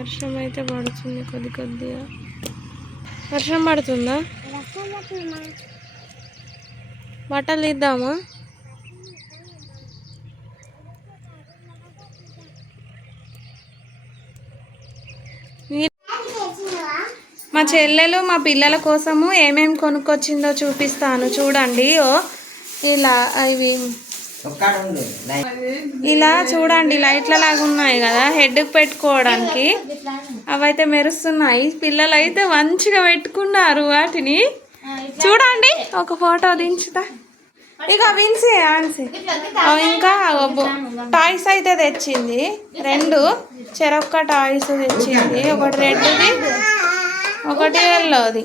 వర్షం అయితే పడుతుంది కొద్దిగా. వర్షం పడుతుందా? బట్టలు తీద్దామా? మా చెల్లెలు మా పిల్లల కోసము ఏమేమి కొనుక్కొచ్చిందో చూపిస్తాను చూడండి. ఇలా ఇవి ఇలా చూడండి, లైట్ల లాగా ఉన్నాయి కదా హెడ్కి పెట్టుకోవడానికి. అవైతే మెరుస్తున్నాయి. పిల్లలు అయితే మంచిగా పెట్టుకున్నారు వాటిని. చూడండి, ఒక ఫోటో దించుతా. ఇక విన్సీ ఆన్సీ ఇంకా టాయ్స్ అయితే తెచ్చింది. 2 చెరొక్క టాయ్స్ తెచ్చింది. ఒకటి రెడ్ది, ఒకటి ఎల్లోది.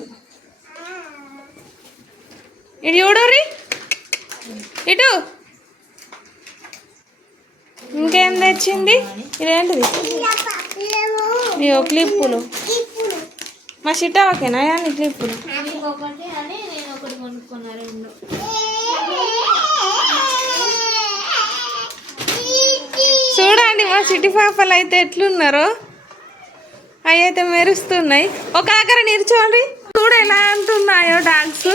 ఇటు చూడుర్రి, ఇటు. ఇంకేం తెచ్చింది? ఇదేంటిది? ఇవో క్లిప్పులు. మా చిట్టవకేనా అని క్లిప్పులు. చూడండి మా చిట్టి పాపలు అయితే ఎట్లున్నారో. అవి అయితే మెరుస్తున్నాయి. ఒక దగ్గర నిల్చోండి, చూడ ఎలా అంటున్నాయో డాగ్స్.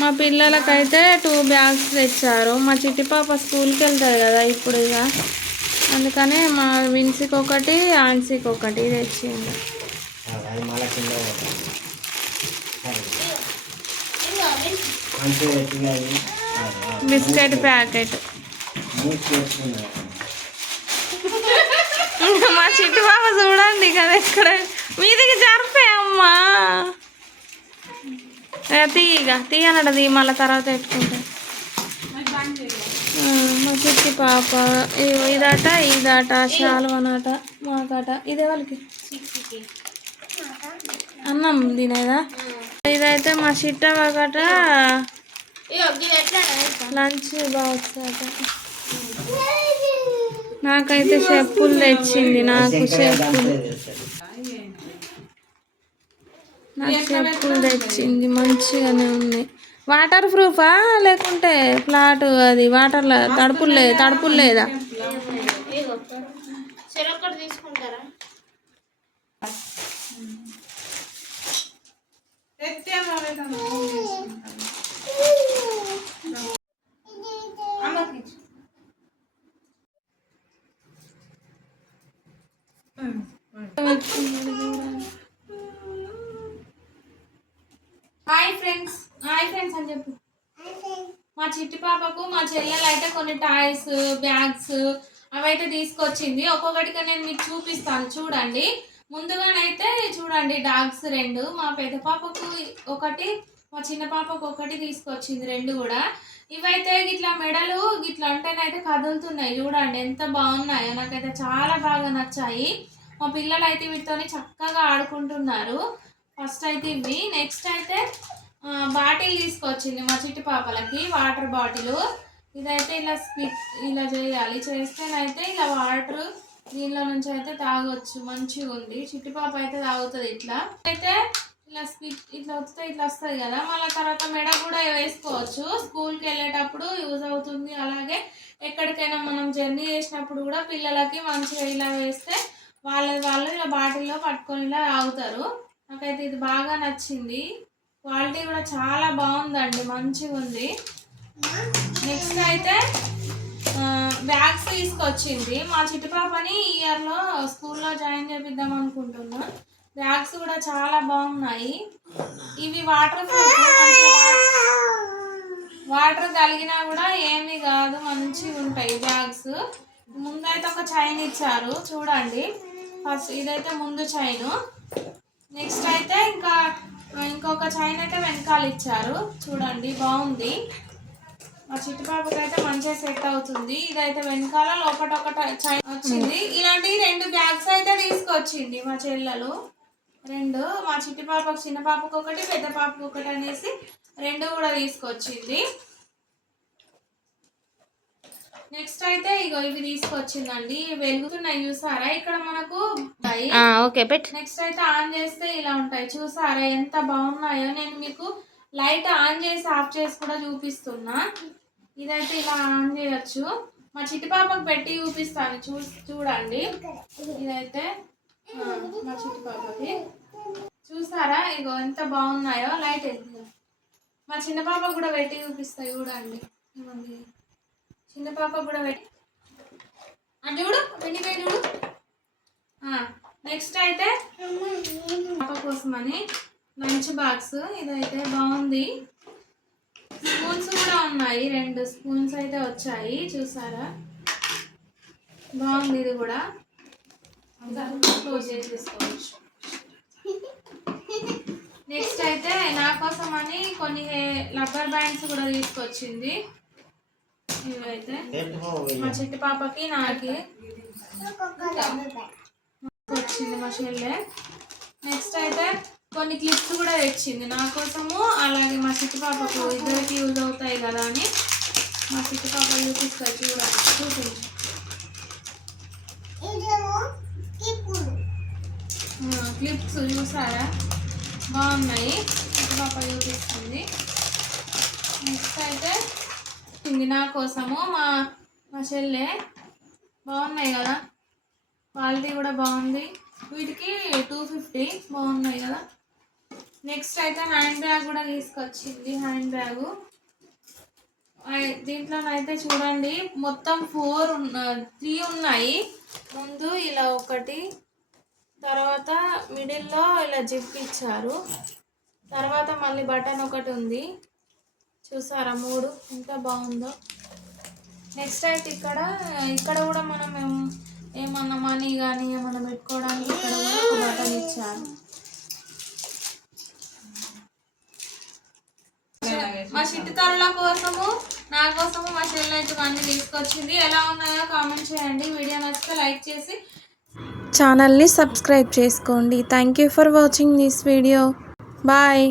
మా పిల్లలకైతే 2 బ్యాగ్స్ తెచ్చారు. మా చిట్టి పాప స్కూల్కి వెళ్తుంది కదా ఇప్పుడు, ఇక అందుకనే మా విన్సీకి ఒకటి, ఆన్సీకి ఒకటి తెచ్చింది. Biscuit packet. మా చిట్టి పాప చూడండి కదా ఎక్కడ మీదికి జరిపే అమ్మా. తీయనది మళ్ళీ తర్వాత పెట్టుకుంటా. మా చిట్టి పాప ఇదట శాలువనట మాకట. ఇదే వాళ్ళకి అన్నం తినేదా. ఇదైతే మా చిట్టవకట లంచ్ బాక్స్ అట. నాకైతే చెప్పులు తెచ్చింది. నాకు చెప్పులు తెచ్చింది. మంచిగానే ఉన్నాయి. వాటర్ ప్రూఫా లేకుంటే ఫ్లాట్ అది వాటర్లో తడుపులు లేదా? హాయ్ ఫ్రెండ్స్ అని చెప్పు. మా చిట్టి పాపకు మా చెల్లెలు అయితే కొన్ని టాయ్స్, బ్యాగ్స్ అవైతే తీసుకొచ్చింది. ఒక్కొక్కటిగా నేను మీకు చూపిస్తాను చూడండి. ముందుగానైతే చూడండి డాగ్స్ 2, మా పెద్ద పాపకు ఒకటి, మా చిన్న పాపకు ఒకటి తీసుకొచ్చింది. 2 కూడా ఇవైతే గిట్లా మెడలు గిట్లా అంటేనైతే కదులుతున్నాయి. చూడండి ఎంత బాగున్నాయో. నాకైతే చాలా బాగా నచ్చాయి. మా పిల్లలు అయితే వీటితోని చక్కగా ఆడుకుంటున్నారు. ఫస్ట్ అయితే ఇవి. నెక్స్ట్ అయితే బాటిల్ తీసుకొచ్చింది మా చిట్టి పాపలకి, వాటర్ బాటిల్. ఇదైతే ఇలా చేయాలి. చేస్తేనైతే ఇలా వాటర్ దీనిలో నుంచి అయితే తాగొచ్చు. మంచిగా ఉంది. చిట్టి పాప అయితే తాగుతుంది. ఇట్లా అయితే ఇట్లా వస్తే ఇట్లా వస్తుంది కదా. మళ్ళీ తర్వాత మెడ కూడా వేసుకోవచ్చు. స్కూల్కి వెళ్ళేటప్పుడు యూజ్ అవుతుంది. అలాగే ఎక్కడికైనా మనం జర్నీ చేసినప్పుడు కూడా పిల్లలకి మంచిగా ఇలా వేస్తే వాళ్ళు ఇలా బాటిల్లో పట్టుకొని ఇలా తాగుతారు. నాకైతే ఇది బాగా నచ్చింది. క్వాలిటీ కూడా చాలా బాగుందండి, మంచిగా ఉంది. నెక్స్ట్ అయితే బ్యాగ్స్ తీసుకొచ్చింది. మా చిట్టి పాపని ఈ ఇయర్లో స్కూల్లో జాయిన్ చేపిద్దాం అనుకుంటున్నా. బ్యాగ్స్ కూడా చాలా బాగున్నాయి. ఇవి వాటర్ కలిగినా కూడా ఏమీ కాదు, మంచిగా ఉంటాయి బ్యాగ్స్. ముందైతే ఒక చైన్ ఇచ్చారు చూడండి. ఫస్ట్ ఇదైతే ముందు చైను. నెక్స్ట్ అయితే ఇంకొక చైన్ అయితే వెనకాల ఇచ్చారు చూడండి, బాగుంది. మా చిట్టి పాపకైతే మంచిగా సెట్ అవుతుంది. ఇదైతే వెనకాల లోపల ఒక చైన్ వచ్చింది. ఇలాంటి 2 బ్యాగ్స్ అయితే తీసుకొచ్చింది మా చెల్లెలు. 2 మా చిట్టి పాపకు, చిన్న పాపకు ఒకటి, పెద్ద పాపకు ఒకటి అనేసి 2 కూడా తీసుకొచ్చింది. నెక్స్ట్ అయితే ఇగో ఇవి తీసుకొచ్చిందండి, వెలుగుతున్నాయి చూసారా, ఇక్కడ మనకు ఓకే పెట్. నెక్స్ట్ అయితే ఆన్ చేస్తే ఇలా ఉంటాయి చూసారా, ఎంత బాగున్నాయో. నేను మీకు లైట్ ఆన్ చేసి ఆఫ్ చేసి కూడా చూపిస్తున్నా. ఇదైతే ఇలా ఆన్ చేయొచ్చు. మా చిట్టి పాపకు పెట్టి చూపిస్తాను, చూడండి. ఇదైతే మా చిట్టి పాపకి చూసారా, ఇగో ఎంత బాగున్నాయో. లైట్ వేసి మా చిన్న పాపకు కూడా పెట్టి చూపిస్తాయి చూడండి. ఇవ్వండి, చిన్న పాపకు కూడా పెట్టి చూడు, వెండిపోయి చూడు. నెక్స్ట్ అయితే పాప కోసమని లంచ్ బాక్స్. ఇదైతే బాగుంది. స్పూన్స్ కూడా ఉన్నాయి, 2 స్పూన్స్ అయితే వచ్చాయి చూసారా, బాగుంది. ఇది కూడా క్లోజ్ చేసి తీసుకోవచ్చు. నెక్స్ట్ అయితే నా కోసం అని కొన్ని రబ్బర్ బ్యాండ్స్ కూడా తీసుకొచ్చింది. ఇవైతే మా చిట్టి పాపకి నాకి వచ్చింది మా చెల్లె. నెక్స్ట్ అయితే కొన్ని క్లిప్స్ కూడా తెచ్చింది నా కోసము, అలాగే మా చిట్టి పాపకు, ఇద్దరికి యూజ్ అవుతాయి కదా అని మా చిట్టి పాప చూపిస్తాయి చూడండి. క్లిప్స్ చూసారా, బాగున్నాయి, చిట్టి పాప చూపిస్తుంది. నెక్స్ట్ అయితే ఇది నా కోసము మా చెల్లె, బాగున్నాయి కదా, క్వాలిటీ కూడా బాగుంది. వీటికి 250, బాగున్నాయి కదా. నెక్స్ట్ అయితే హ్యాండ్ బ్యాగ్ కూడా తీసుకొచ్చింది. హ్యాండ్ బ్యాగు దీంట్లోనైతే చూడండి మొత్తం 3 ఉన్నాయి. ముందు ఇలా ఒకటి, తర్వాత మిడిల్లో ఇలా జిప్ ఇచ్చారు, తర్వాత మళ్ళీ బటన్ ఒకటి ఉంది చూసారా, 3 ఎంత బాగుందో. నెక్స్ట్ అయితే ఇక్కడ కూడా మనం ఏమన్నా మనీ కానీ ఏమన్నా పెట్టుకోవడానికి ఇక్కడ కూడా ఒక బటన్ ఇచ్చారు. మా చిట్టి తల్లుల కోసము, నా కోసము మా చెల్లె అయితే అన్నీ తీసుకొచ్చింది. ఎలా ఉన్నాయో కామెంట్ చేయండి. వీడియో నచ్చితే లైక్ చేసి ఛానల్ని సబ్స్క్రైబ్ చేసుకోండి. Thank you for watching this video. Bye.